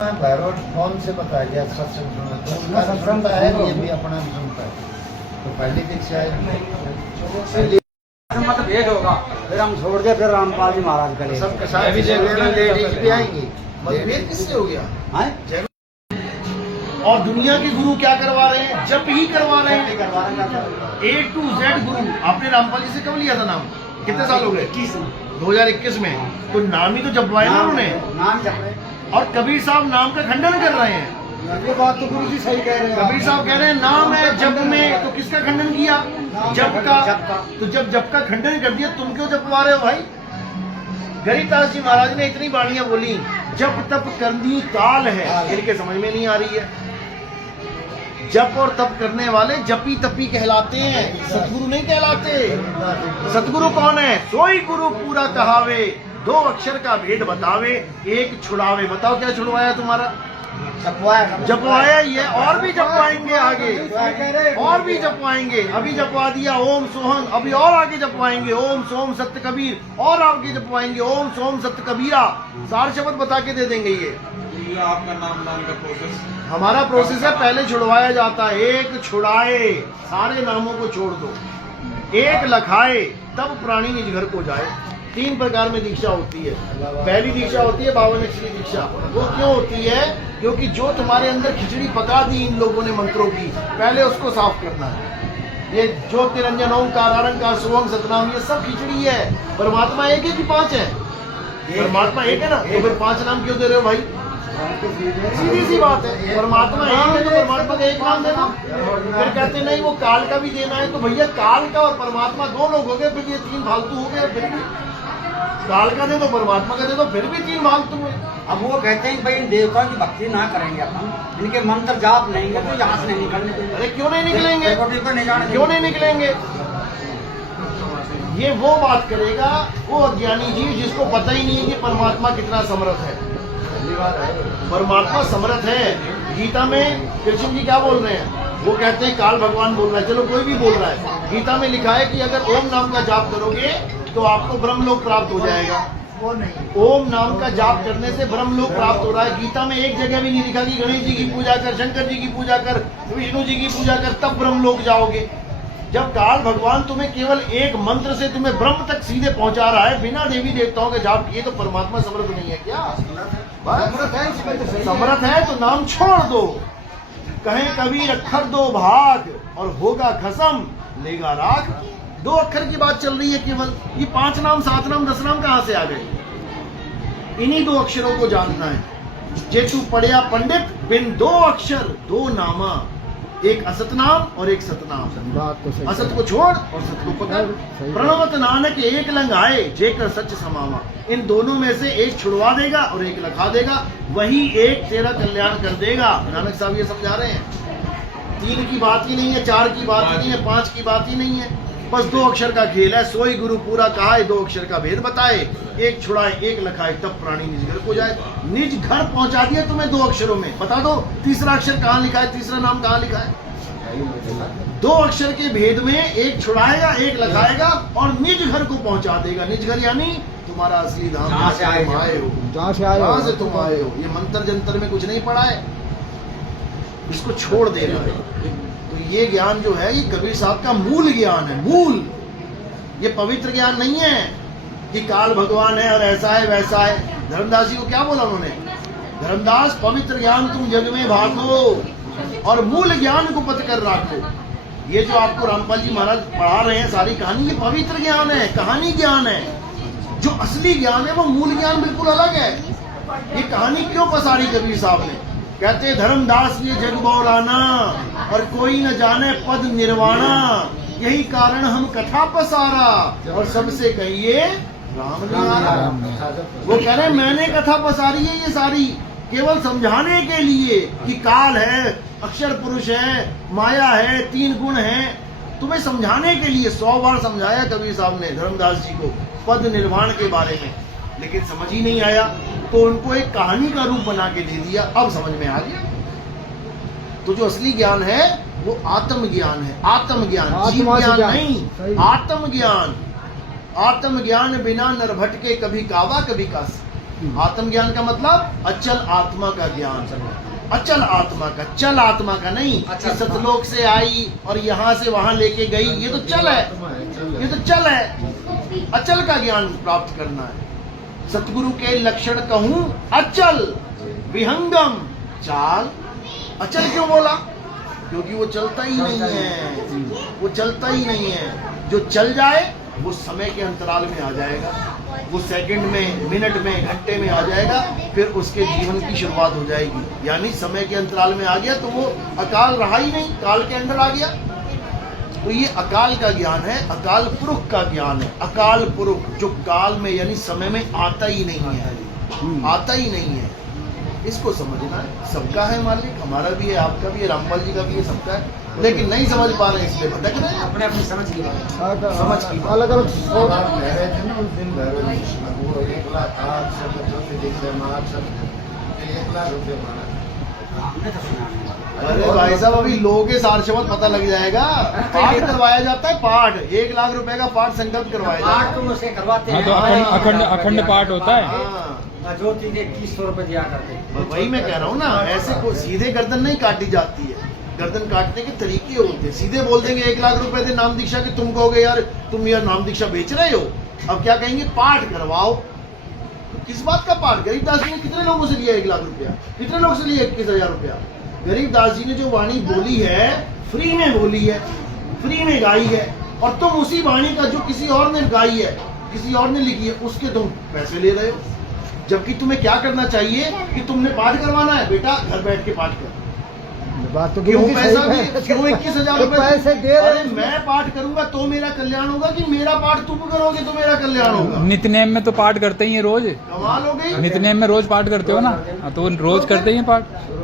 भैरव कौन से बताया गया सत्संग सुनना, तो उनका सुनता है, ये भी अपना भी सुनता है। तो पहली दीक्षा मत भेद होगा, फिर हम छोड़ दे, फिर रामपाल जी महाराज करें। सबके साथ लेडीज भी आएंगी। मतभेद किससे हो गया? और दुनिया के गुरु क्या करवा रहे हैं? जप ही करवा रहे हैं, A to Z गुरु। आपने रामपाल जी से कब लिया था नाम? कितने साल हो गए? 2021 में। तो नाम ही तो जपवाया ना उन्होंने। नाम जप रहे। और कबीर साहब नाम का खंडन कर रहे हैं। ये बात तो गुरु जी सही कह रहे हैं। कबीर साहब कह रहे हैं नाम है जप में, तो किसका खंडन किया? जप का। तो जब जप का खंडन कर दिया, तुम क्यों जपवा रहे हो भाई? गरीबदास जी महाराज ने इतनी बाणियां बोली, जप तप करनी काल है, इनके समझ में नहीं आ रही है। जप और तप करने वाले जपी तपी कहलाते हैं, सतगुरु नहीं कहलाते। सतगुरु कौन है? सोई गुरु पूरा कहावे, 2 अक्षर का भेद बतावे, एक छुड़ावे। बताओ क्या छुड़वाया तुम्हारा? जपवाया ही है, और भी जपवाएंगे आगे, और भी जपवाएंगे। अभी जपवा दिया ओम सोहम, अभी और आगे जपवाएंगे ओम सोम सत्य कबीर, और आगे जपवाएंगे ओम सोम सत्य कबीरा। 4 शब्द बता के दे देंगे। ये आपका नाम का प्रोसेस, हमारा प्रोसेस है। पहले छुड़वाया जाता है, एक छुड़ाए, सारे नामों को छोड़ दो, एक लखाए, तब प्राणी निज घर को जाए। 3 प्रकार में दीक्षा होती है। पहली दीक्षा होती है 52 अक्षरी दीक्षा। वो क्यों होती है? क्योंकि जो तुम्हारे अंदर खिचड़ी पका दी इन लोगों ने मंत्रों की, पहले उसको साफ करना है। ये ज्योत निरंजन ओंकार आरंकार सुवंग सतनाम, ये सब खिचड़ी है। परमात्मा एक है कि 5 है? परमात्मा एक है ना, तो फिर 5 नाम क्यों दे रहे हो भाई? सीधी सी बात है। परमात्मा एक है तो परमात्मा का एक नाम देना। फिर कहते नहीं वो काल का भी देना है, तो भैया काल का और परमात्मा 2 लोग हो गए, फिर ये 3 फालतू हो गए। फिर भी काल का दे दो, परमात्मा का दे दो, फिर भी 3 फालतू है। अब वो कहते हैं भाई इन देवताओं की भक्ति ना करेंगे अपन, इनके मंत्र जाप नहीं करते, यहाँ से नहीं निकलने। अरे क्यों नहीं निकलेंगे? क्यों नहीं निकलेंगे? ये वो बात करेगा वो अज्ञानी जी जिसको पता ही नहीं है कि परमात्मा कितना समर्थ है। परमात्मा समर्थ है। गीता में कृष्ण जी क्या बोल रहे हैं? वो कहते हैं काल भगवान बोल रहा है, चलो कोई भी बोल रहा है। गीता में लिखा है कि अगर ओम नाम का जाप करोगे तो आपको ब्रह्मलोक प्राप्त हो जाएगा। वो नहीं, ओम नाम का जाप करने से ब्रह्मलोक प्राप्त हो रहा है। गीता में एक जगह भी नहीं लिखा कि गणेश जी की पूजा कर, शंकर जी की पूजा कर, विष्णु जी की पूजा कर, तब ब्रह्मलोक जाओगे। जब काल भगवान तुम्हें केवल एक मंत्र से तुम्हें ब्रह्म तक सीधे पहुंचा रहा है बिना देवी देवताओं के जाप किए, तो परमात्मा समर्थ नहीं है क्या? समर्थ है तो नाम छोड़ दो। कहें कबीर अक्षर 2 भाग और होगा खसम लेगा राग। 2 अक्षर की बात चल रही है केवल। ये 5 नाम 7 नाम 10 नाम कहां से आ गए? इन्हीं 2 अक्षरों को जानना है। जे तू पढ़िया पंडित बिन 2 अक्षर 2 नामा, एक असत नाम और एक सतनाम। असत को छोड़ और सत को पकड़। प्रणवत नानक एक लंग आए, जेकर सच समावा। इन दोनों में से एक छुड़वा देगा और एक लखा देगा, वही एक तेरा कल्याण कर देगा। नानक साहब ये समझा रहे हैं। 3 की बात ही नहीं है, 4 की बात ही नहीं है, 5 की बात ही नहीं है। बस 2 अक्षर का खेल है। सोई गुरु पूरा कहा है, 2 अक्षर का भेद बताए, एक छुड़ाए एक लखाए, तब प्राणी निज घर को जाए। निज घर पहुंचा दिया तुम्हें 2 अक्षरों में। बता दो तीसरा अक्षर कहाँ लिखा है, तीसरा नाम कहाँ लिखा है? 2 अक्षर के भेद में एक छुड़ाएगा एक लखाएगा और निज घर को पहुंचा देगा। निज घर यानी तुम्हारा असली धाम, जहाँ से आए हो, जहाँ से तुम आए हो। ये मंत्र जंतर में कुछ नहीं पड़ा है, इसको छोड़ देना है। तो ये ज्ञान जो है ये कबीर साहब का मूल ज्ञान है। मूल, ये पवित्र ज्ञान नहीं है कि काल भगवान है और ऐसा है वैसा है। धर्मदास जी को क्या बोला उन्होंने? धर्मदास पवित्र ज्ञान तुम जग में भागो और मूल ज्ञान को पत कर रखो। ये जो आपको रामपाल जी महाराज पढ़ा रहे हैं सारी कहानी, ये पवित्र ज्ञान है, कहानी ज्ञान है। जो असली ज्ञान है वो मूल ज्ञान बिल्कुल अलग है। ये कहानी क्यों पसारी कबीर साहब ने? कहते धर्मदास ये जग बौलाना और कोई न जाने पद निर्वाणा, यही कारण हम कथा पसारा और सबसे कहिए राम निहारा। वो कह रहे मैंने कथा पसारी है ये सारी केवल समझाने के लिए कि काल है, अक्षर पुरुष है, माया है, 3 गुण है, तुम्हें समझाने के लिए 100 बार समझाया कबीर साहब ने धर्मदास जी को पद निर्वाण के बारे में, लेकिन समझ ही नहीं आया। तो उनको एक कहानी का रूप बना के दे दिया, अब समझ में आ गया। तो जो असली ज्ञान है वो आत्मज्ञान है। आत्मज्ञान, जीव ज्ञान नहीं, आत्मज्ञान। आत्मज्ञान बिना नर भटके कभी कावा कभी कास। आत्मज्ञान का मतलब अचल आत्मा का ज्ञान, अचल आत्मा का, चल आत्मा का नहीं कि सतलोक से आई और यहाँ से वहां लेके गई, ये तो चल है, ये तो चल है। अचल का ज्ञान प्राप्त करना है। सतगुरु के लक्षण कहूं अचल विहंगम चाल। अचल क्यों बोला? क्योंकि वो चलता ही नहीं है, वो चलता ही नहीं है। जो चल जाए वो समय के अंतराल में आ जाएगा, वो सेकंड में, मिनट में, घंटे में आ जाएगा, फिर उसके जीवन की शुरुआत हो जाएगी। यानी समय के अंतराल में आ गया तो वो अकाल रहा ही नहीं, काल के अंदर आ गया। तो ये अकाल का ज्ञान है, अकाल पुरुष का ज्ञान है। अकाल पुरुष जो काल में यानी समय में आता ही नहीं है, आता ही नहीं है। इसको समझना है। सबका है मालिक, हमारा भी है, आपका भी है, रामपाल जी का भी है, सबका है, लेकिन नहीं समझ पा रहे, इसलिए भटक रहे हैं। अपने अपनी समझ की बात है। समझ की अलग अलग कह रहे थे ना उस दिन भैरव जी, वो 1 लाख 8 से बच्चों के दिखे मार सब 1 लाख रुपए मारा। हमने तो सुना नहीं। अरे भाई साहब, अभी लोगों के सार शब्द पता लग जाएगा। पाठ करवाया जाता है, पाठ 1 लाख रुपए का पाठ संकल्प करवाया जाता पाठ है। तो उसे करवाते हाँ, हैं। तो अखंड पाठ होता है। हाँ, जो चीजें 2100 रुपए दिया करते। वही मैं कह रहा हूँ ना, ऐसे को सीधे गर्दन नहीं काटी जाती है। गर्दन काटने के तरीके होते हैं। सीधे बोल देंगे 1 लाख रुपए दे नाम दीक्षा की, तुम कहोगे यार तुम यार नाम दीक्षा बेच रहे हो। अब क्या कहेंगे? पाठ करवाओ। तो किस बात का पाठ? गरीबदास जी ने कितने लोगों से लिया 1 लाख रुपया? कितने लोगों से लिया 21,000 रुपया? गरीबदास जी ने जो वाणी बोली है फ्री में बोली है, फ्री में गाई है, और तुम उसी वाणी का जो किसी और ने गाई है, किसी और ने लिखी है, उसके तुम पैसे ले रहे हो। जबकि तुम्हें क्या करना चाहिए कि तुमने पाठ करवाना है, बेटा घर बैठ के पाठ कर। बात तो क्यों पैसा भी, क्यों 21,000 रुपए पैसे दे रहे? अरे मैं पाठ करूंगा तो मेरा कल्याण होगा कि मेरा पाठ तुम करोगे तो मेरा कल्याण होगा? नित्यनेम में तो पाठ करते ही हैं रोज। कमाल हो गई। नित्यनेम में रोज पाठ करते हो ना, हाँ, तो रोज करते ही हैं पाठ।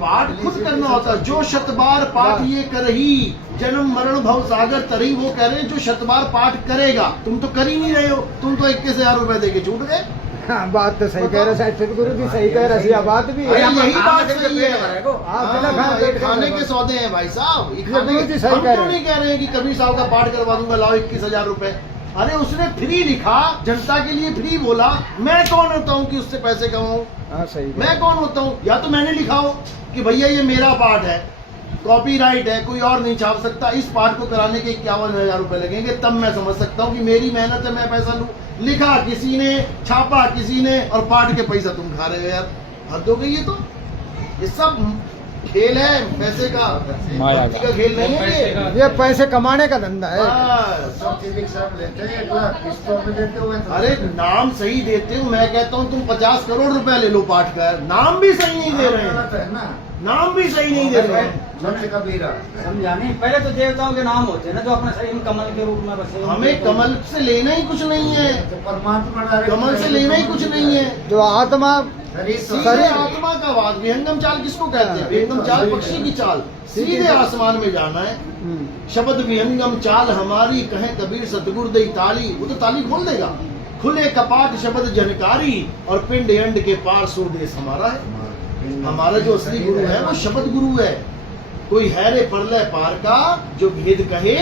पाठ खुद करना होता है। जो शतबार पाठ ये करही, जन्म मरण भव सागर तरही, वो कह रहे हैं जो शतबार पाठ करेगा। तुम तो कर ही नहीं रहे हो, तुम तो 21,000 रुपए देके छूट गए। हाँ, बात तो सही कह रहे हैं, सतगुरु जी सही कह रहे हैं, बात भी अरे है। यही बात पेट सही है। भरेगा। आप बिना हाँ, खाए ये पेट खाने भरेगा। के सौदे हैं भाई साहब, ये ये खाने बिल्कुल के। सही हम कह क्यों रहे नहीं कह रहे हैं कि कबीर साहब का पाठ करवा दूंगा, लाओ 21,000 रुपए। अरे उसने फ्री लिखा, जनता के लिए फ्री बोला। मैं कौन होता हूँ कि उससे पैसे कमाऊं? हाँ, सही मैं कौन होता हूँ? या तो मैंने लिखा हो कि भैया ये मेरा पाठ है, कॉपीराइट है, कोई और नहीं छाप सकता, इस पाठ को कराने के 51,000 रुपए लगेंगे, तब मैं समझ सकता हूँ कि मेरी मेहनत है, मैं पैसा लूं। लिखा किसी ने, छापा किसी ने, और पाठ के पैसा तुम खा रहे हो यार। हद हो गई ये तो। ये सब खेल है पैसे का, माया भक्ति का खेल नहीं है ये। ये पैसे कमाने का धंधा है। बस। सब चीज सब लेते हैं 1 लाख, किस्तों में देते हुए तो। अरे नाम सही देते हो, मैं कहता हूँ तुम 50 करोड़ रुपए ले लो पाठ का, नाम भी सही नहीं दे रहे हैं, है ना, नाम भी सही नहीं दे रहे हैं। सबसे कबीरा। समझा नहीं? पहले तो देवताओं के नाम होते हैं ना, जो अपने शरीर में कमल के रूप में बसे। हमें कमल से लेना ही कुछ नहीं है, तो परमात्मा डायरेक्ट कमल से लेना ही कुछ नहीं है। जो आत्मा शरीर सीधे आत्मा का वाद। विहंगम चाल किसको कहते हैं? विहंगम चाल पक्षी की चाल, सीधे आसमान में जाना है। शब्द विहंगम चाल हमारी, कहे कबीर सतगुरु दई ताली। वो तो ताली खोल देगा। खुले कपाट शब्द जनकारी, और पिंड अंड के पार सो देश हमारा है। हमारा जो असली गुरु है वो शब्द गुरु है। कोई है रे परलय पार का, जो भेद कहे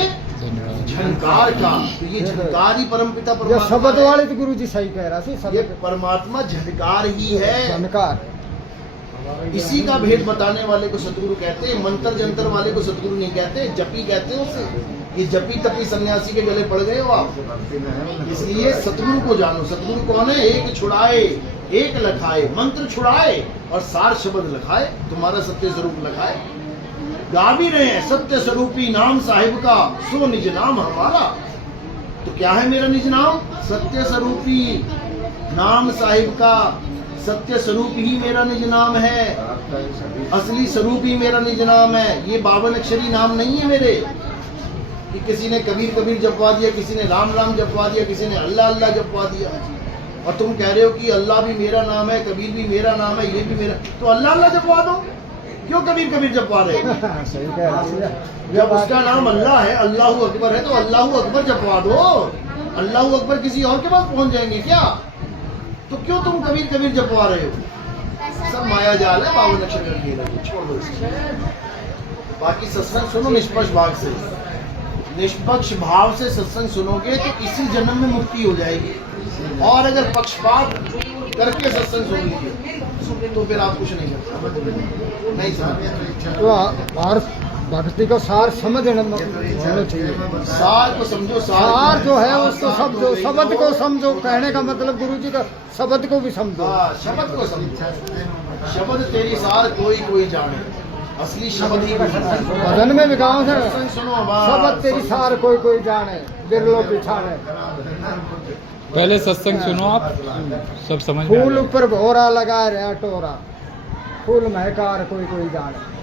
झनकार का। तो ये झनकार ही परमपिता ये परमात्मा शब्द है। वाले तो गुरु जी सही कह रहा है, ये शब्द परमात्मा झनकार ही है। जानकार। इसी का भेद बताने वाले को सतगुरु कहते हैं। मंत्र जंतर वाले को सतगुरु नहीं कहते, जपी कहते हैं उसे। ये जपी तपी सन्यासी के गले पड़ गए हो आप। इसलिए सतगुरु को जानो। सतगुरु कौन है? एक छुड़ाए, एक लखाए, मंत्र छुड़ाए और सार शब्द लखाए, तुम्हारा सत्य स्वरूप लखाए। गा भी रहे हैं, सत्य स्वरूपी नाम साहिब का, सो निज नाम हमारा। तो क्या है मेरा निज नाम? सत्य स्वरूपी नाम साहिब का। सत्य स्वरूप ही मेरा निज नाम है, असली स्वरूप ही मेरा निज नाम है। ये 52 अक्षरी नाम नहीं है मेरे कि किसी ने कबीर कबीर जपवा दिया, किसी ने राम राम जपवा दिया, किसी ने अल्लाह अल्लाह जपवा दिया। और तुम कह रहे हो कि अल्लाह भी मेरा नाम है, कबीर भी मेरा नाम है, ये भी मेरा। तो अल्लाह अल्लाह जपवा दो, क्यों कबीर कबीर जपवा रहे हो? सही कह रहा है। जब उसका नाम अल्लाह है, अल्लाह अकबर है, तो अल्लाह अकबर जपवा दो। अल्लाह अकबर किसी और के पास पहुंच जाएंगे क्या? तो क्यों तुम कबीर कबीर जपवा रहे हो? सब माया जाल है, 52 अक्षर का खेल है, छोड़ दो इसको। बाकी सत्संग सुनो निष्पक्ष भाव से। निष्पक्ष भाव से सत्संग सुनोगे तो इसी जन्म में मुक्ति हो जाएगी। और अगर पक्षपात करके सत्संग सुन लीजिए तो फिर आप कुछ नहीं कर सकते, नहीं समझ। तो हर भक्ति को सार समझ होना चाहिए। सार को समझो, सार जो है उसको समझो, शब्द को समझो। कहने का मतलब गुरु जी का शब्द को भी समझो। हाँ, शब्द को समझो। शब्द तेरी सार कोई कोई जाने, असली शब्द ही भजन में भी गाँव है, सत्संग सुनो बस। शब्द तेरी सार कोई कोई जाने, बिरलो पिछाने। पहले सत्संग सुनो आप, सब समझ में आ फूल जाएगा। ऊपर भोरा लगा रहा टोरा, फूल महकार कोई कोई जाने।